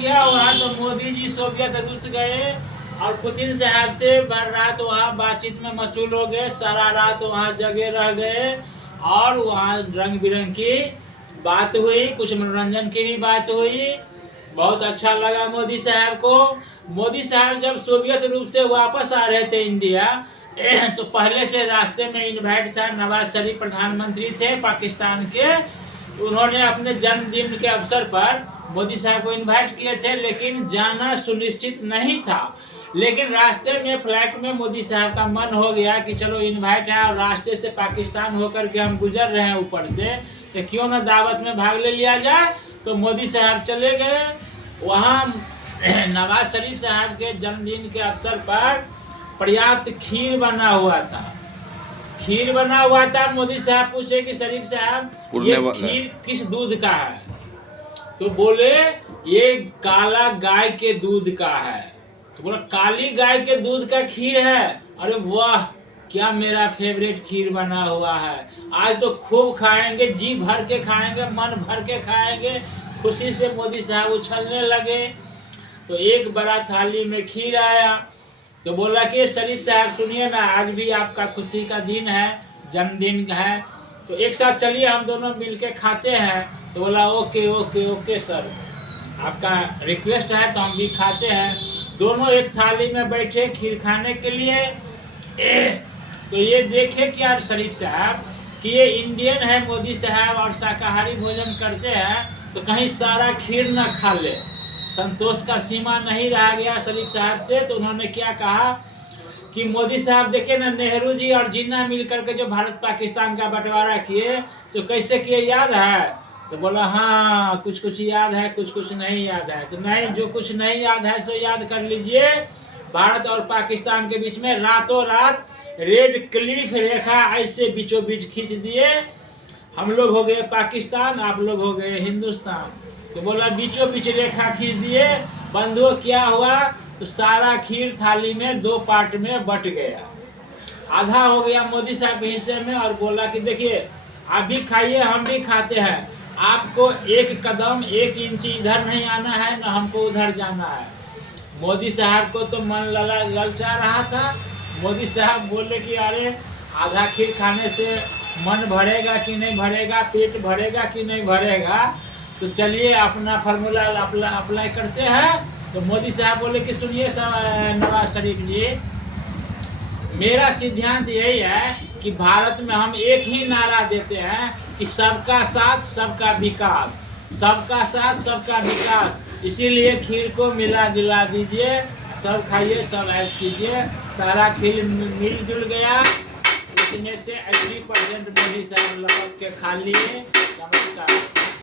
किया वहाँ तो मोदी जी सोवियत रूस गए और पुतिन साहब से भर रात वहाँ बातचीत में मशगूल हो गए, सारा रात वहाँ जगे रह गए और वहाँ रंग बिरंग की बात हुई, कुछ मनोरंजन की भी बात हुई। बहुत अच्छा लगा मोदी साहब को। मोदी साहब जब सोवियत रूप से वापस आ रहे थे इंडिया तो पहले से रास्ते में इनवाइट था, नवाज शरीफ प्रधानमंत्री थे पाकिस्तान के, उन्होंने अपने जन्मदिन के अवसर पर मोदी साहब को इनवाइट किए थे, लेकिन जाना सुनिश्चित नहीं था। लेकिन रास्ते में फ्लाइट में मोदी साहब का मन हो गया कि चलो इनवाइट है और रास्ते से पाकिस्तान होकर के हम गुजर रहे हैं ऊपर से, तो क्यों ना दावत में भाग ले लिया जाए। तो मोदी साहब चले गए वहाँ। नवाज शरीफ साहब के जन्मदिन के अवसर पर पर्याप्त खीर बना हुआ था, खीर बना हुआ था। मोदी साहब पूछे कि शरीफ साहब ये खीर किस दूध का है, तो बोले ये काला गाय के दूध का है। तो बोला काली गाय के दूध का खीर है, अरे वाह क्या मेरा फेवरेट खीर बना हुआ है, आज तो खूब खाएंगे, जी भर के खाएंगे, मन भर के खाएंगे। खुशी से मोदी साहब उछलने लगे। तो एक बड़ा थाली में खीर आया, तो बोला कि शरीफ साहब सुनिए ना, आज भी आपका खुशी का दिन है, जन्मदिन है, तो एक साथ चलिए हम दोनों मिलके खाते हैं। तो बोला ओके ओके ओके सर, आपका रिक्वेस्ट है तो हम भी खाते हैं। दोनों एक थाली में बैठे खीर खाने के लिए। तो ये देखे क्या शरीफ साहब कि ये इंडियन है मोदी साहब और शाकाहारी भोजन करते हैं, तो कहीं सारा खीर न खा ले। संतोष का सीमा नहीं रह गया शरीफ साहब से। तो उन्होंने क्या कहा कि मोदी साहब देखे ना, नेहरू जी और जिन्ना मिल करके जो भारत पाकिस्तान का बंटवारा किए तो कैसे किए याद है। तो बोला हाँ कुछ कुछ याद है, कुछ कुछ नहीं याद है। तो नहीं, जो कुछ नहीं याद है सो याद कर लीजिए। भारत और पाकिस्तान के बीच में रातों रात रेड क्लिफ रेखा ऐसे बीचों बीच खींच दिए। हम लोग हो गए पाकिस्तान, आप लोग हो गए हिंदुस्तान। तो बोला बीचों बीच रेखा खींच दिए। बंधुओं क्या हुआ, तो सारा खीर थाली में दो पार्ट में बट गया। आधा हो गया मोदी साहब के हिस्से में और बोला कि देखिए आप भी खाइए हम भी खाते हैं, आपको एक कदम एक इंच इधर नहीं आना है, न हमको उधर जाना है। मोदी साहब को तो मन ललचा रहा था। मोदी साहब बोले कि अरे आधा खीर खाने से मन भरेगा कि नहीं भरेगा, पेट भरेगा कि नहीं भरेगा, तो चलिए अपना फार्मूला अप्लाई करते हैं। तो मोदी साहब बोले कि सुनिए नवाज शरीफ जी, मेरा सिद्धांत यही है कि भारत में हम एक ही नारा देते हैं कि सबका साथ सबका विकास, सबका साथ सबका विकास। इसीलिए खीर को मिला जुला दीजिए, सब खाइए सब ऐश कीजिए। सारा खीर मिलजुल गया, इसमें से 80% मोदी साहब लपक के खा लिए। नमस्कार।